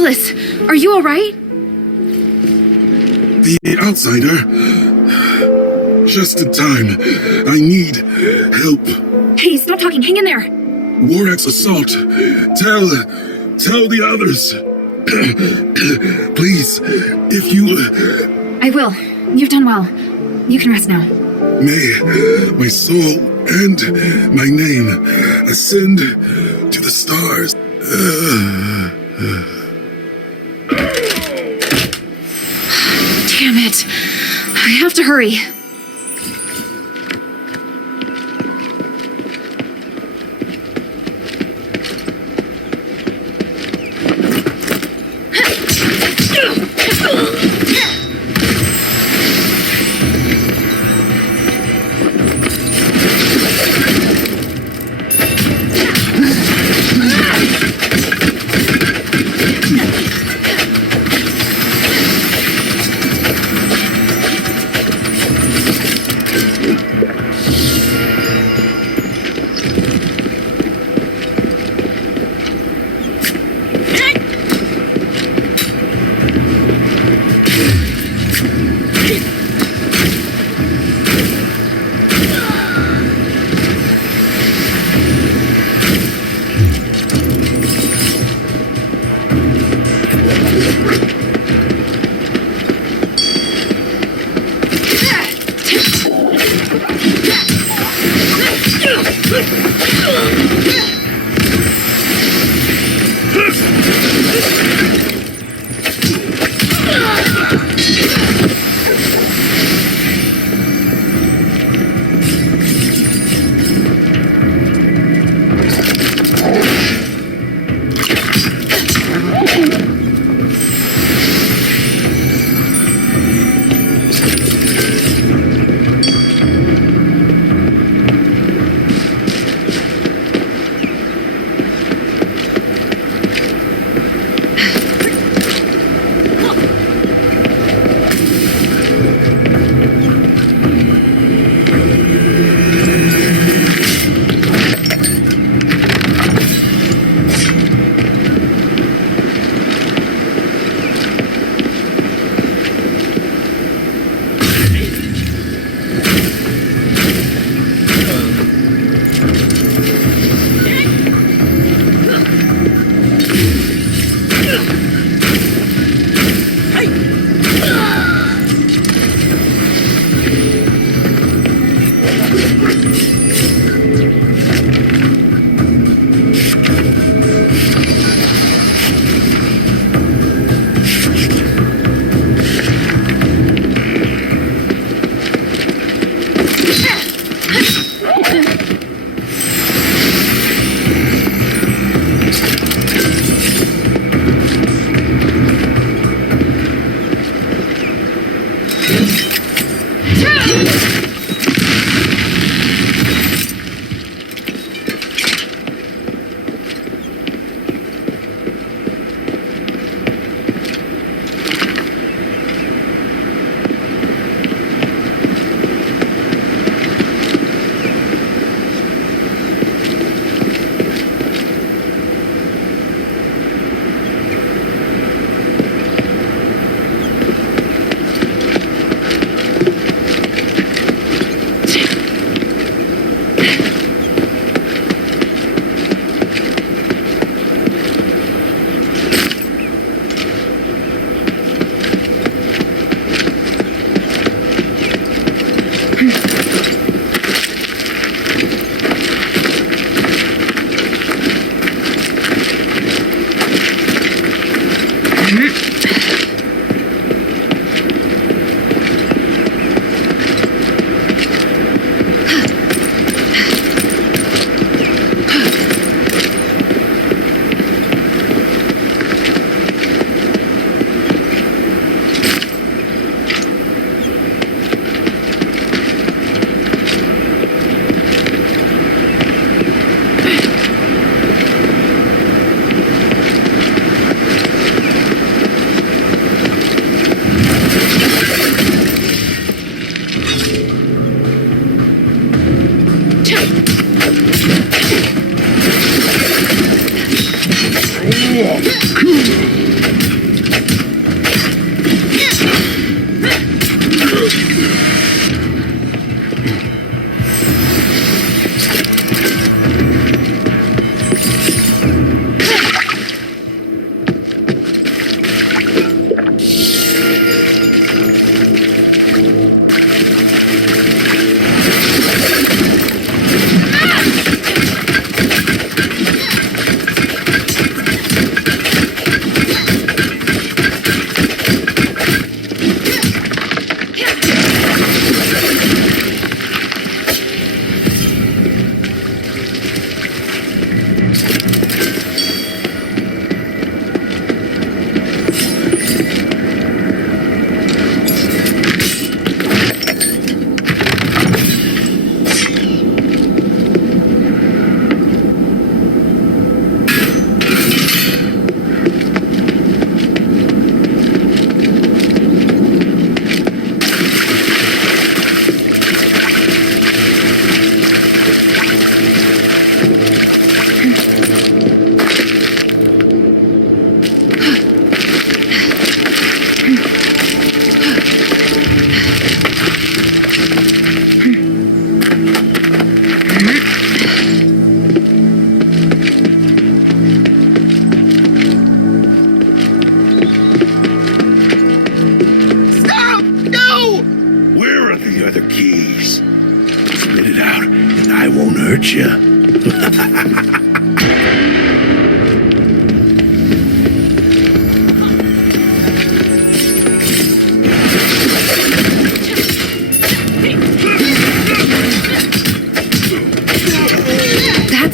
Angelus, are you alright? The outsider. Just in time. I need help. Hey, stop talking. Hang in there. Warek's assault. Tell the others. Please, if you... I will. You've done well. You can rest now. May my soul and my name ascend to the stars. Damn it. I have to hurry.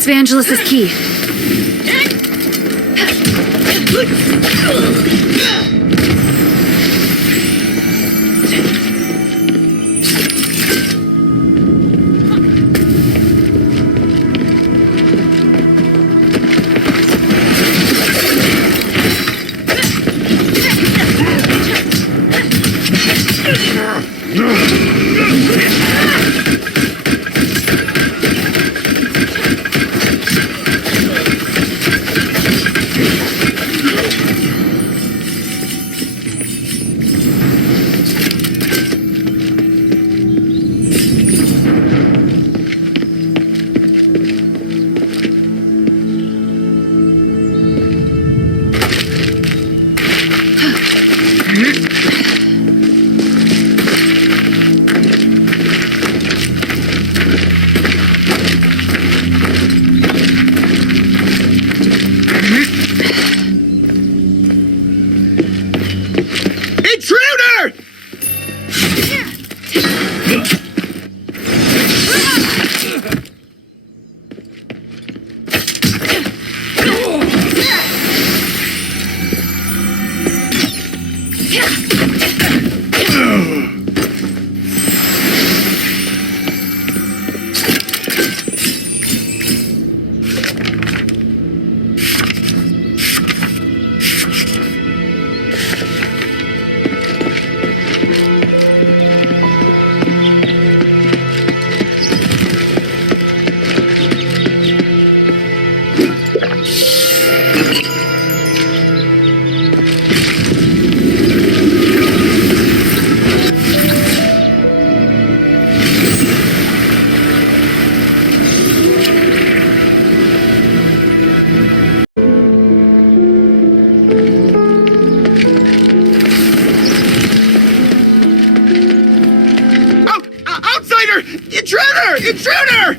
That's Vangelis's key. Intruder!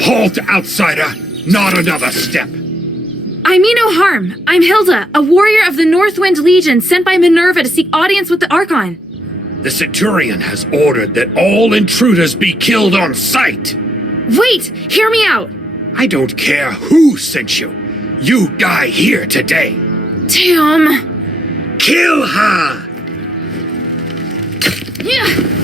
Halt, outsider! Not another step! I mean no harm. I'm Hilda, a warrior of the Northwind Legion sent by Minerva to seek audience with the Archon. The Centurion has ordered that all intruders be killed on sight! Wait! Hear me out! I don't care who sent you. You die here today. Damn! Kill her! Yeah!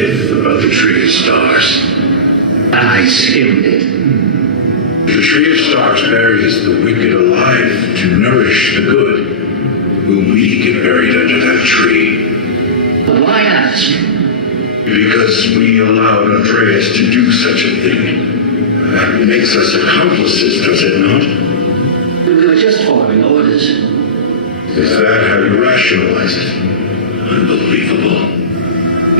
myth about the Tree of Stars. I skimmed it. The Tree of Stars buries the wicked alive to nourish the good. Will we get buried under that tree? Why ask? Because we allowed Andreas to do such a thing. That makes us accomplices, does it not? We were just following orders. Is that how you rationalize it? Unbelievable.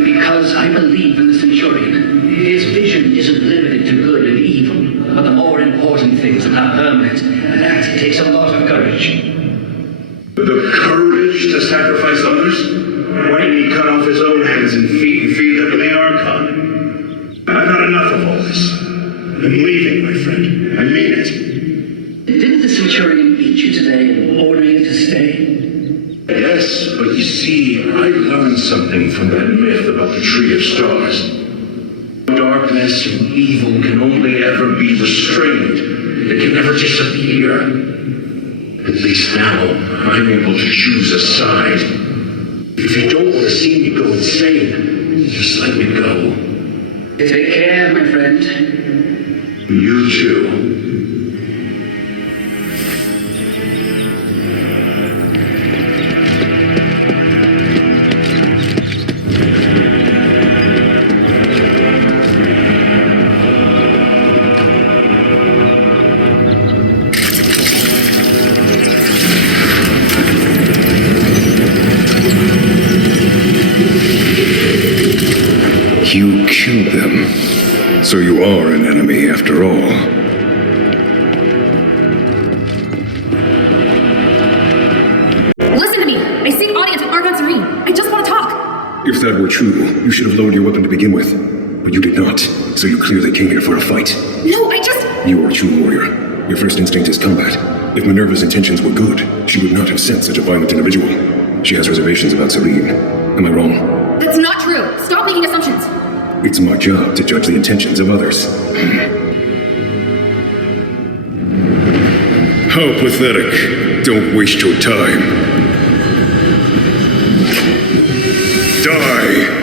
Because I believe in the Centurion. His vision isn't limited to good and evil, but the more important things that are permanent. And that takes a lot of courage. The courage to sacrifice others? Why didn't he cut off his own hands and feet and feed them to the Archon? I've had enough of all this. I'm leaving, my friend. I mean it. Didn't the Centurion beat you today and order you to stay? Yes, but you see, I learned something from that myth about the Tree of Stars. Darkness and evil can only ever be restrained. It can never disappear. At least now, I'm able to choose a side. If you don't want to see me go insane, just let me go. Take care, my friend. You too. You killed them. So you are an enemy after all. Listen to me. I seek audience with Archon Seryne. I just want to talk. If that were true, you should have lowered your weapon to begin with. But you did not, so you clearly came here for a fight. No, I just... You are a true warrior. Your first instinct is combat. If Minerva's intentions were good, she would not have sent such a violent individual. She has reservations about Seryne. Am I wrong? That's not true. Stop making assumptions. It's my job to judge the intentions of others. How pathetic. Don't waste your time. Die!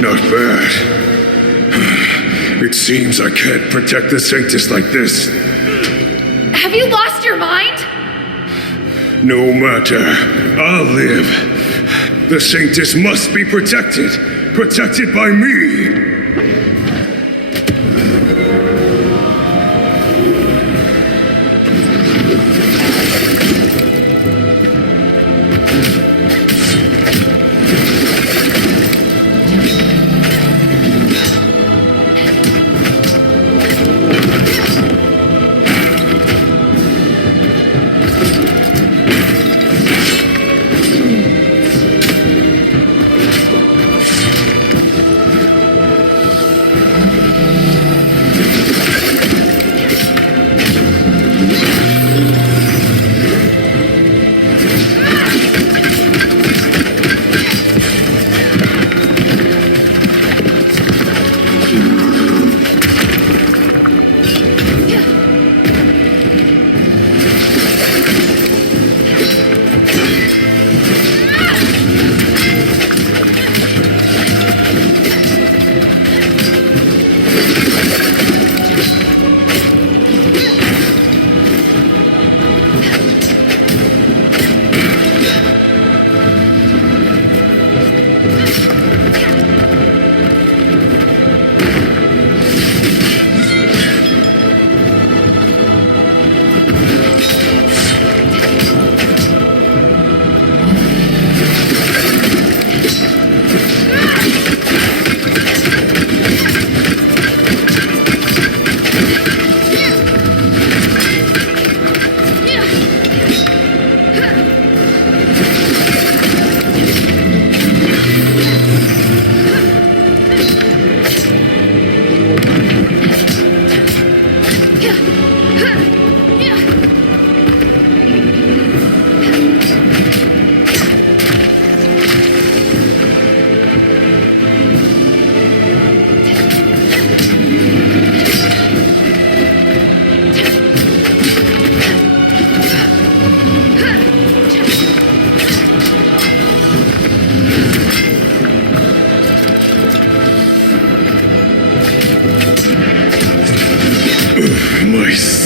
Not bad. It seems I can't protect the Sanctus like this. Have you lost your mind? No matter. I'll live. The Sanctus must be protected. Protected by me.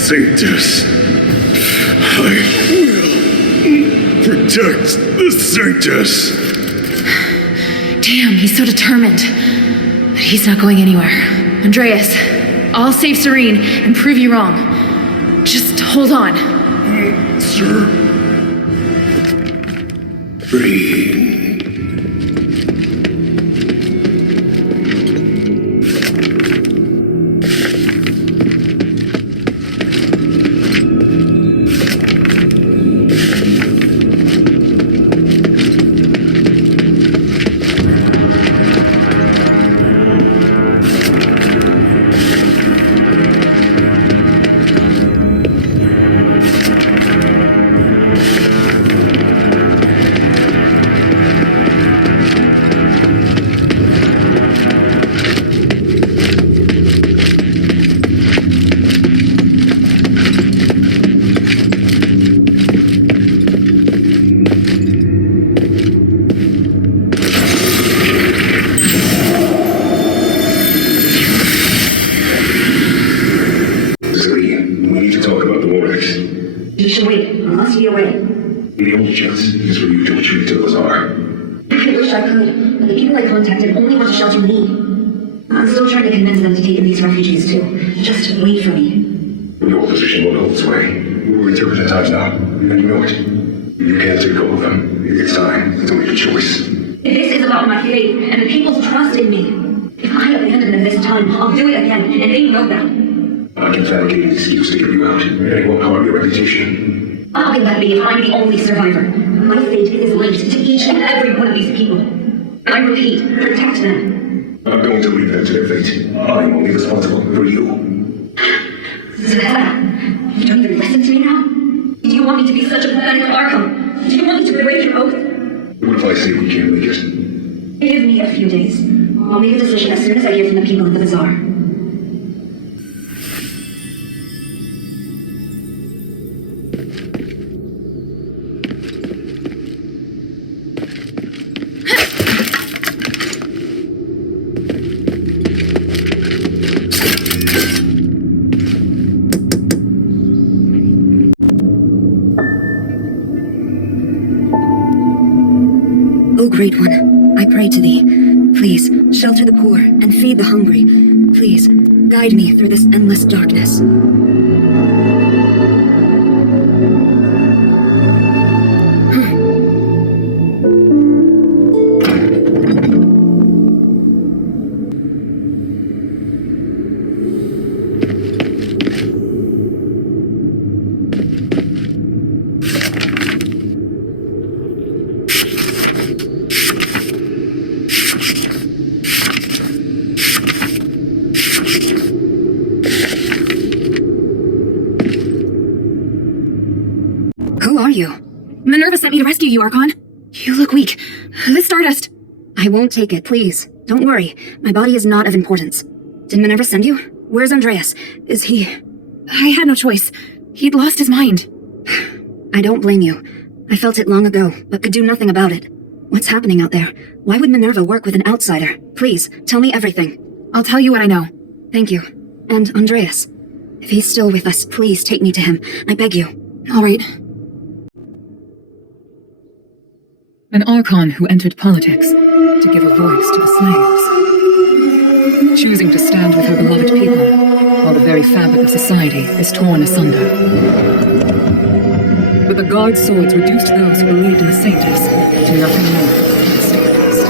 Sanctus. I will protect the Sanctus. Damn, he's so determined. But he's not going anywhere. Andreas, I'll save Seryne and prove you wrong. Just hold on. Sir. Breathe. You should wait. I must be away. The only chance is for you to retreat to the bazaar. I wish I could, but the people I contacted only want to shelter me. I'm still trying to convince them to take in these refugees too. Just wait for me. Your position won't hold sway. We're in turbulent times now, and you know it. You can't take all of them. It's time to make a choice. This is about my faith and the people's trust in me. If I abandon them this time, I'll do it again, and they know that. I can fabricate an excuse to get you out, and it won't harm your reputation. How can that be if I'm the only survivor? My fate is linked to each and every one of these people. I repeat, protect them. I'm going to leave them to their fate. I'm only responsible for you. Zvezda, you don't even listen to me now? Do you want me to be such a pathetic Archon? Do you want me to break your oath? What if I say we can't make it? Give me a few days. I'll make a decision as soon as I hear from the people in the bazaar. O Great One, I pray to thee. Please, shelter the poor and feed the hungry. Please, guide me through this endless darkness. Who are you? Minerva sent me to rescue you, Archon. You look weak. This stardust. I won't take it, please. Don't worry. My body is not of importance. Did Minerva send you? Where's Andreas? Is he... I had no choice. He'd lost his mind. I don't blame you. I felt it long ago, but could do nothing about it. What's happening out there? Why would Minerva work with an outsider? Please, tell me everything. I'll tell you what I know. Thank you. And Andreas. If he's still with us, please take me to him. I beg you. All right. An Archon who entered politics to give a voice to the slaves. Choosing to stand with her beloved people while the very fabric of society is torn asunder. But the Guard's swords reduced those who believed in the Sanctus to nothing more than stardust.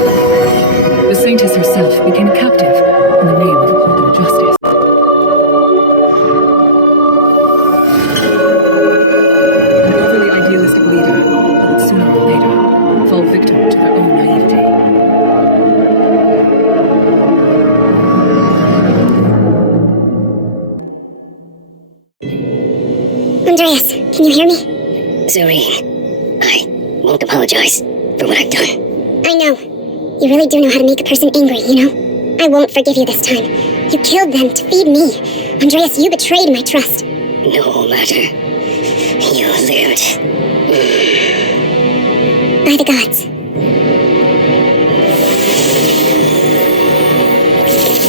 The Sanctus herself became a captive in the name of upholding justice. An overly idealistic leader who would sooner or later fall victim to their own naivety. Andreas, can you hear me? Seryne, I won't apologize for what I've done. I know. You really do know how to make a person angry, you know? I won't forgive you this time. You killed them to feed me. Andreas, you betrayed my trust. No matter. You lived. By the gods.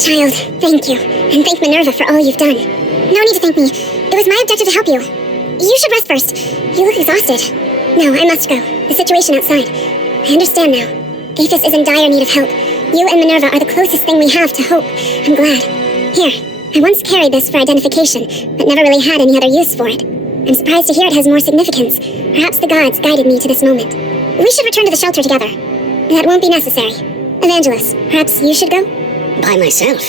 Child, thank you. And thank Minerva for all you've done. No need to thank me. It was my objective to help you. You should rest first. You look exhausted. No, I must go. The situation outside. I understand now. Aphis is in dire need of help. You and Minerva are the closest thing we have to hope. I'm glad. Here, I once carried this for identification, but never really had any other use for it. I'm surprised to hear it has more significance. Perhaps the gods guided me to this moment. We should return to the shelter together. That won't be necessary. Evangelus, perhaps you should go? By myself?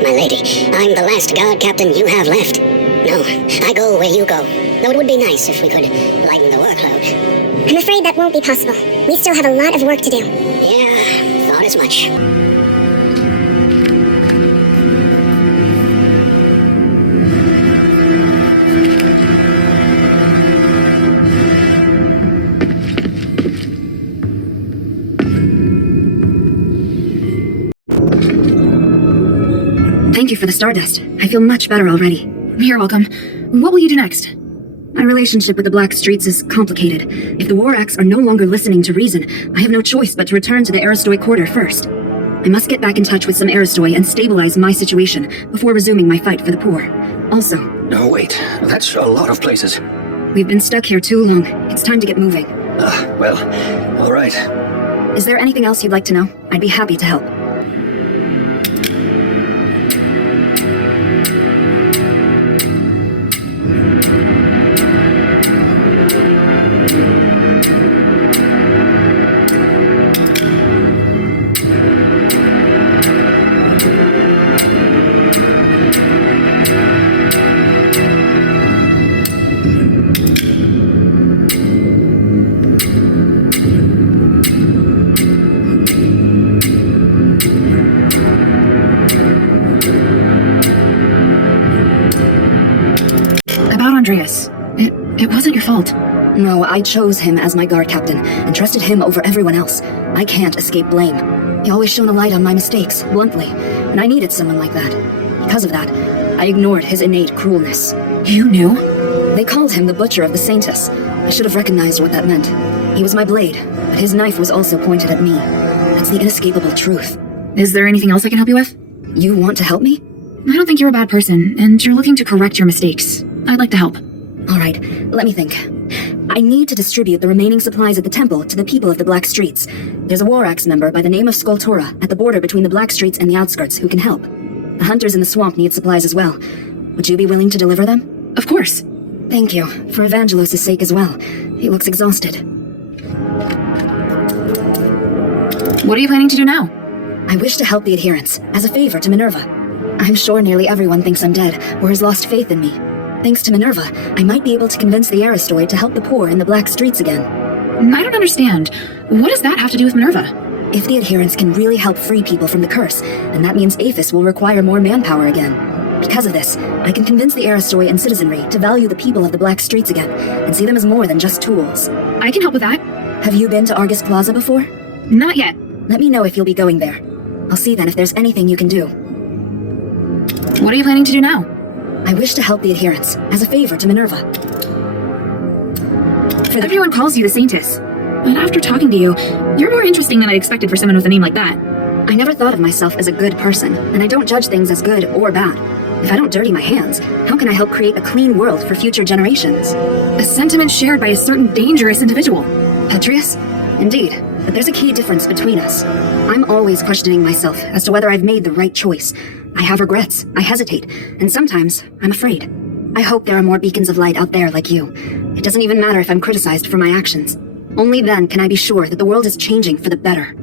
My lady, I'm the last guard captain you have left. No, I go where you go. Though it would be nice if we could lighten the workload. I'm afraid that won't be possible. We still have a lot of work to do. Yeah, thought as much. Thank you for the stardust. I feel much better already. You're welcome. What will you do next? My relationship with the Black Streets is complicated. If the Warax are no longer listening to reason, I have no choice but to return to the Aristoi Quarter first. I must get back in touch with some Aristoi and stabilize my situation before resuming my fight for the poor. Also... No, wait. That's a lot of places. We've been stuck here too long. It's time to get moving. Well, all right. Is there anything else you'd like to know? I'd be happy to help. Andreas. It wasn't your fault. No, I chose him as my guard captain and trusted him over everyone else. I can't escape blame. He always shone a light on my mistakes, bluntly, and I needed someone like that. Because of that, I ignored his innate cruelness. You knew? They called him the Butcher of the Saintess. I should have recognized what that meant. He was my blade, but his knife was also pointed at me. That's the inescapable truth. Is there anything else I can help you with? You want to help me? I don't think you're a bad person, and you're looking to correct your mistakes. I'd like to help. All right, let me think. I need to distribute the remaining supplies at the temple to the people of the Black Streets. There's a Warax member by the name of Skultura at the border between the Black Streets and the Outskirts who can help. The hunters in the swamp need supplies as well. Would you be willing to deliver them? Of course. Thank you, for Evangelos' sake as well. He looks exhausted. What are you planning to do now? I wish to help the adherents, as a favor to Minerva. I'm sure nearly everyone thinks I'm dead, or has lost faith in me. Thanks to Minerva, I might be able to convince the Aristoi to help the poor in the Black Streets again. I don't understand. What does that have to do with Minerva? If the adherents can really help free people from the curse, then that means Aphis will require more manpower again. Because of this, I can convince the Aristoi and citizenry to value the people of the Black Streets again, and see them as more than just tools. I can help with that. Have you been to Argus Plaza before? Not yet. Let me know if you'll be going there. I'll see then if there's anything you can do. What are you planning to do now? I wish to help the adherents, as a favor to Minerva. Everyone calls you the Saintess. And after talking to you, you're more interesting than I'd expected for someone with a name like that. I never thought of myself as a good person, and I don't judge things as good or bad. If I don't dirty my hands, how can I help create a clean world for future generations? A sentiment shared by a certain dangerous individual. Petrius? Indeed, but there's a key difference between us. I'm always questioning myself as to whether I've made the right choice. I have regrets, I hesitate, and sometimes I'm afraid. I hope there are more beacons of light out there like you. It doesn't even matter if I'm criticized for my actions. Only then can I be sure that the world is changing for the better.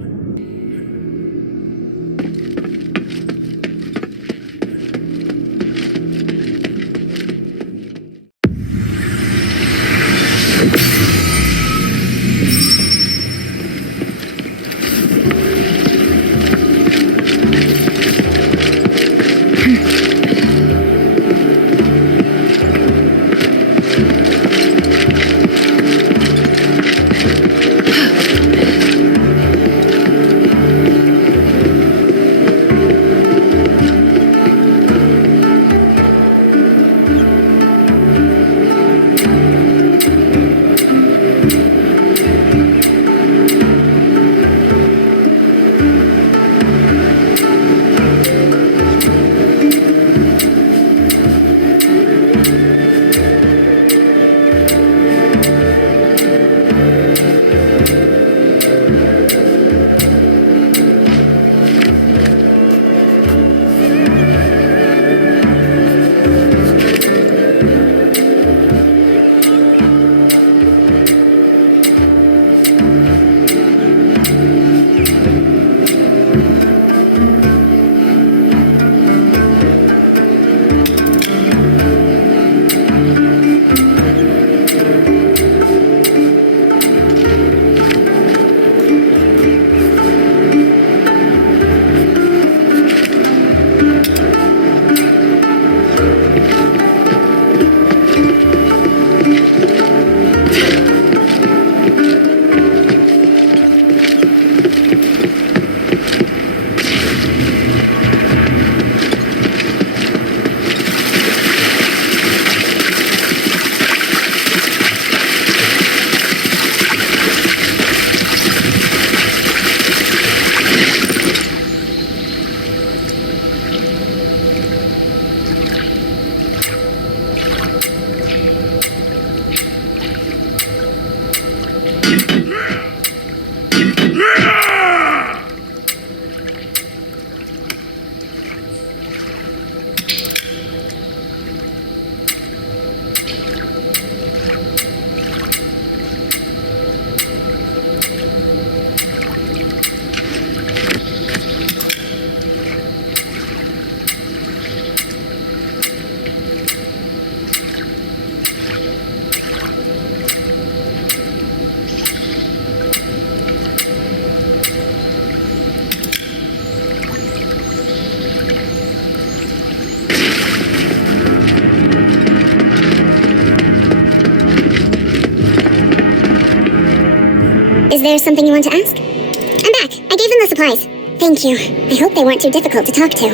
Something you want to ask? I'm back. I gave them the supplies. Thank you. I hope they weren't too difficult to talk to.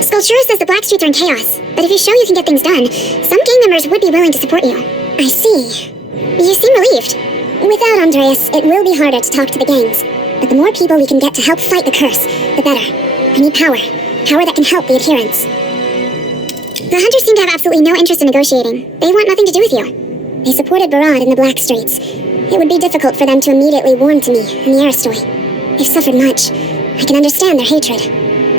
Sculptura says the Blackstreets are in chaos, but if you show you can get things done, some gang members would be willing to support you. I see. You seem relieved. Without Andreas, it will be harder to talk to the gangs. But the more people we can get to help fight the curse, the better. I need power. Power that can help the adherents. The hunters seem to have absolutely no interest in negotiating. They want nothing to do with you. They supported Barad in the Blackstreets. It would be difficult for them to immediately warm to me and the Aristoi. They've suffered much. I can understand their hatred.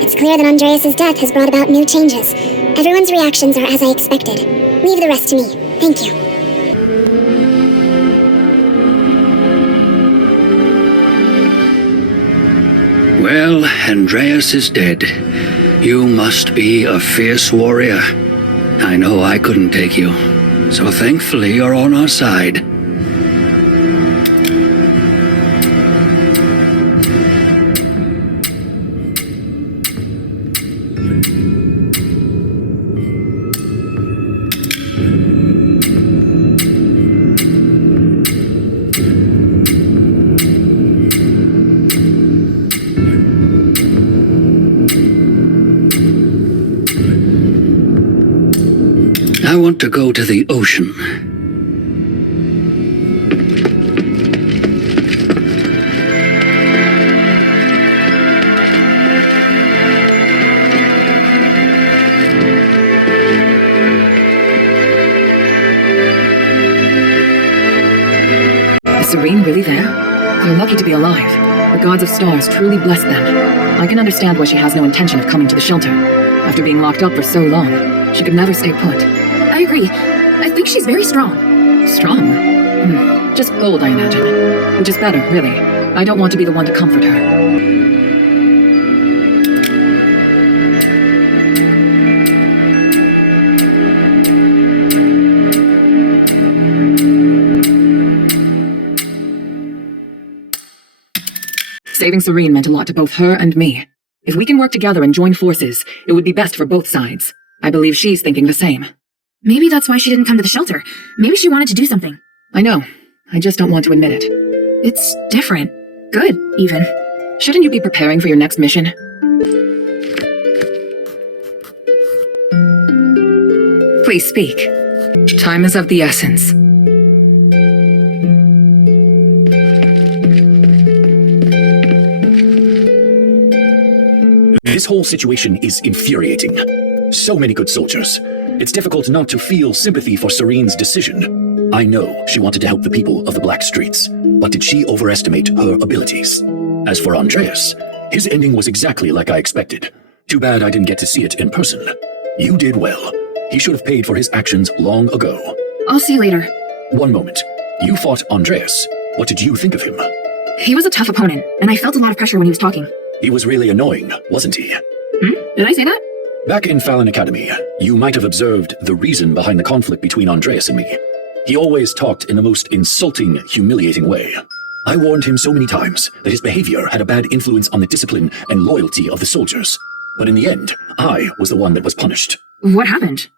It's clear that Andreas' death has brought about new changes. Everyone's reactions are as I expected. Leave the rest to me. Thank you. Well, Andreas is dead. You must be a fierce warrior. I know I couldn't take you, so thankfully you're on our side. I want to go to the ocean. Is Seryne really there? They're lucky to be alive. The gods of stars truly bless them. I can understand why she has no intention of coming to the shelter. After being locked up for so long, she could never stay put. I agree. I think she's very strong. Strong? Just bold, I imagine. Which is better, really. I don't want to be the one to comfort her. Saving Seryne meant a lot to both her and me. If we can work together and join forces, it would be best for both sides. I believe she's thinking the same. Maybe that's why she didn't come to the shelter. Maybe she wanted to do something. I know. I just don't want to admit it. It's different. Good, even. Shouldn't you be preparing for your next mission? Please speak. Time is of the essence. This whole situation is infuriating. So many good soldiers. It's difficult not to feel sympathy for Seryne's decision. I know she wanted to help the people of the Blackstreets, but did she overestimate her abilities? As for Andreas, his ending was exactly like I expected. Too bad I didn't get to see it in person. You did well. He should have paid for his actions long ago. I'll see you later. One moment. You fought Andreas. What did you think of him? He was a tough opponent, and I felt a lot of pressure when he was talking. He was really annoying, wasn't he? Did I say that? Back in Fallon Academy, you might have observed the reason behind the conflict between Andreas and me. He always talked in the most insulting, humiliating way. I warned him so many times that his behavior had a bad influence on the discipline and loyalty of the soldiers. But in the end, I was the one that was punished. What happened?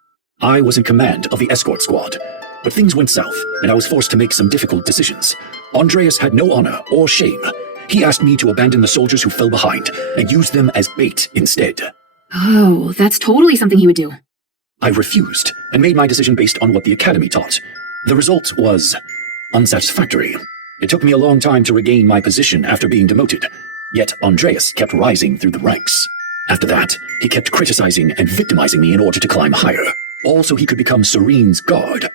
I was in command of the escort squad, but things went south, and I was forced to make some difficult decisions. Andreas had no honor or shame. He asked me to abandon the soldiers who fell behind and use them as bait instead. Oh, that's totally something he would do. I refused and made my decision based on what the academy taught. The result was unsatisfactory. It took me a long time to regain my position after being demoted, yet Andreas kept rising through the ranks. After that, he kept criticizing and victimizing me in order to climb higher, all so he could become Seryne's guard.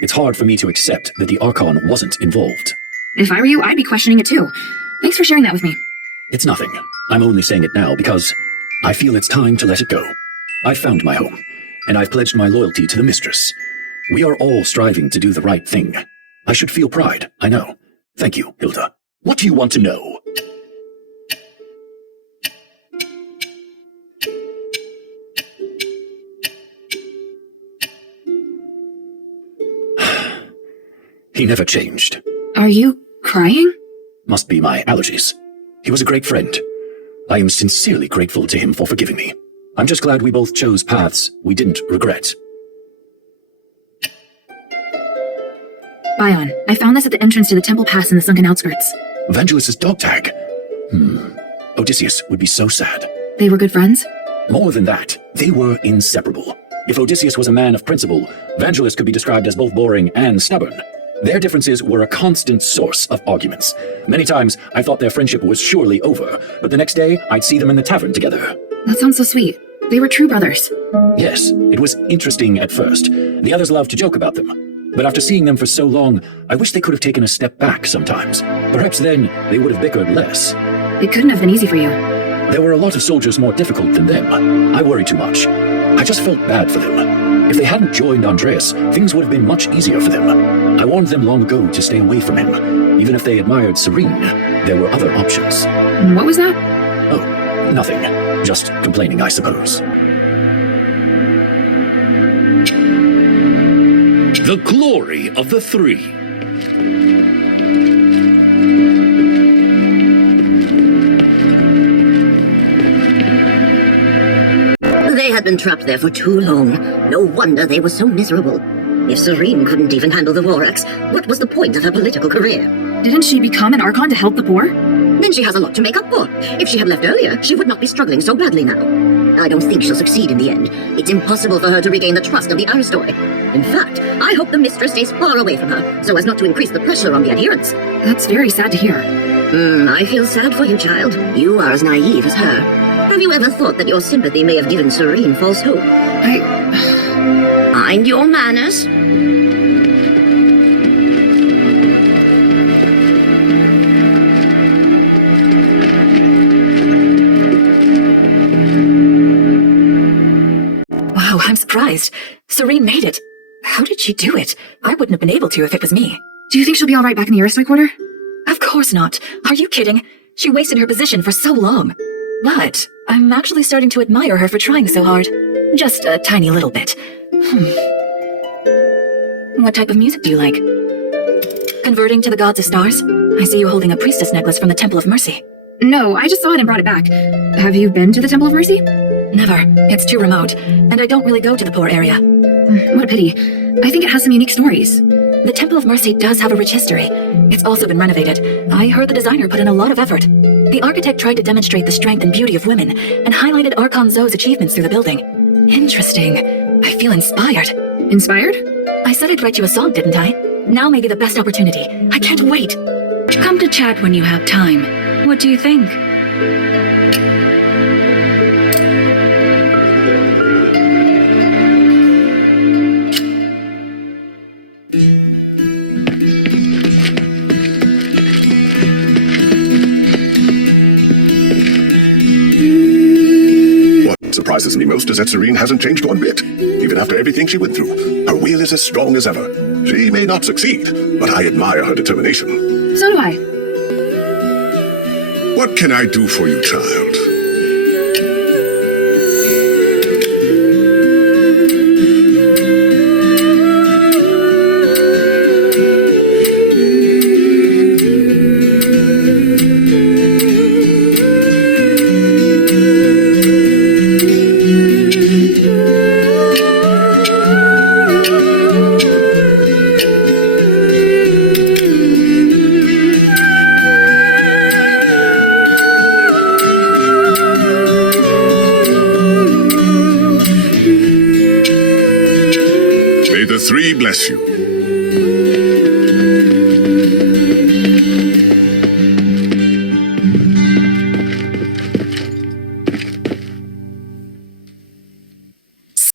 It's hard for me to accept that the Archon wasn't involved. If I were you, I'd be questioning it too. Thanks for sharing that with me. It's nothing. I'm only saying it now because I feel it's time to let it go. I've found my home, and I've pledged my loyalty to the mistress. We are all striving to do the right thing. I should feel pride, I know. Thank you, Hilda. What do you want to know? He never changed. Are you crying? Must be my allergies. He was a great friend. I am sincerely grateful to him for forgiving me. I'm just glad we both chose paths we didn't regret. Bion, I found this at the entrance to the temple pass in the Sunken Outskirts. Vangelus's dog tag. Odysseus would be so sad. They were good friends? More than that, they were inseparable. If Odysseus was a man of principle, Vangelis could be described as both boring and stubborn. Their differences were a constant source of arguments. Many times, I thought their friendship was surely over, but the next day, I'd see them in the tavern together. That sounds so sweet. They were true brothers. Yes, it was interesting at first. The others loved to joke about them. But after seeing them for so long, I wish they could have taken a step back sometimes. Perhaps then, they would have bickered less. It couldn't have been easy for you. There were a lot of soldiers more difficult than them. I worried too much. I just felt bad for them. If they hadn't joined Andreas, things would have been much easier for them. I warned them long ago to stay away from him. Even if they admired Seryne, there were other options. What was that? Oh, nothing. Just complaining, I suppose. The glory of the three. They had been trapped there for too long. No wonder they were so miserable. If Seryne couldn't even handle the war axe, what was the point of her political career? Didn't she become an Archon to help the poor? Then she has a lot to make up for. If she had left earlier, she would not be struggling so badly now. I don't think she'll succeed in the end. It's impossible for her to regain the trust of the Aristoi. In fact, I hope the mistress stays far away from her, so as not to increase the pressure on the adherents. That's very sad to hear. I feel sad for you, child. You are as naive as her. Have you ever thought that your sympathy may have given Seryne false hope? Mind your manners. Wow, I'm surprised. Seryne made it. How did she do it? I wouldn't have been able to if it was me. Do you think she'll be alright back in the Aristoi quarter? Of course not. Are you kidding? She wasted her position for so long. But I'm actually starting to admire her for trying so hard. Just a tiny little bit. What type of music do you like? Converting to the gods of stars? I see you holding a priestess necklace from the Temple of Mercy. No, I just saw it and brought it back. Have you been to the Temple of Mercy? Never. It's too remote, and I don't really go to the poor area. What a pity. I think it has some unique stories. The Temple of Mercy does have a rich history. It's also been renovated. I heard the designer put in a lot of effort. The architect tried to demonstrate the strength and beauty of women, and highlighted Archon Zoe's achievements through the building. Interesting. I feel inspired. Inspired? I said I'd write you a song, didn't I? Now may be the best opportunity. I can't wait. Come to chat when you have time. What do you think? What surprises me most is that Seryne hasn't changed one bit. Even after everything she went through, her will is as strong as ever. She may not succeed, but I admire her determination. So do I. What can I do for you, child? May the three bless you.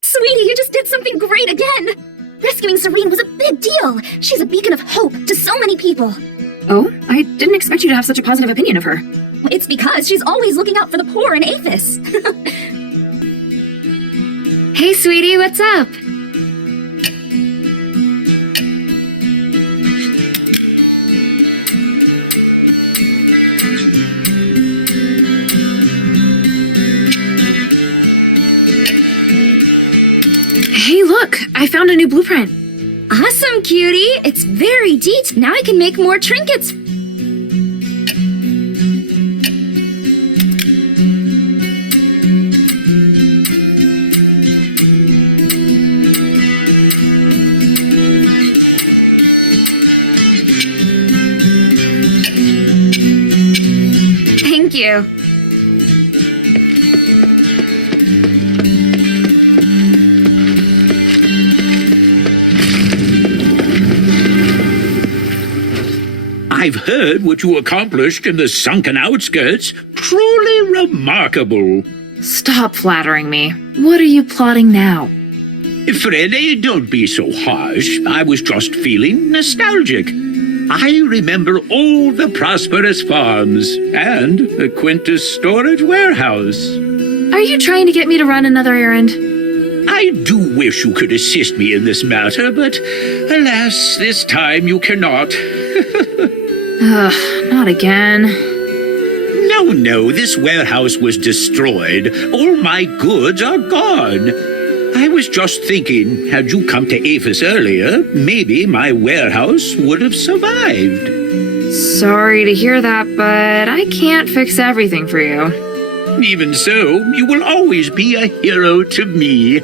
Sweetie, you just did something great again! Rescuing Seryne was a big deal. She's a beacon of hope to so many people. Oh, I didn't expect you to have such a positive opinion of her. It's because she's always looking out for the poor and Aphis. Hey, sweetie, what's up? Hey, look! I found a new blueprint. Awesome, cutie! It's very neat. Now I can make more trinkets. I've heard what you accomplished in the Sunken Outskirts. Truly remarkable. Stop flattering me. What are you plotting now? Freddy, don't be so harsh. I was just feeling nostalgic. I remember all the prosperous farms and the Quintus storage warehouse. Are you trying to get me to run another errand? I do wish you could assist me in this matter, but alas, this time you cannot. Ugh, not again. No, this warehouse was destroyed. All my goods are gone. I was just thinking, had you come to Aphis earlier, maybe my warehouse would have survived. Sorry to hear that, but I can't fix everything for you. Even so, you will always be a hero to me.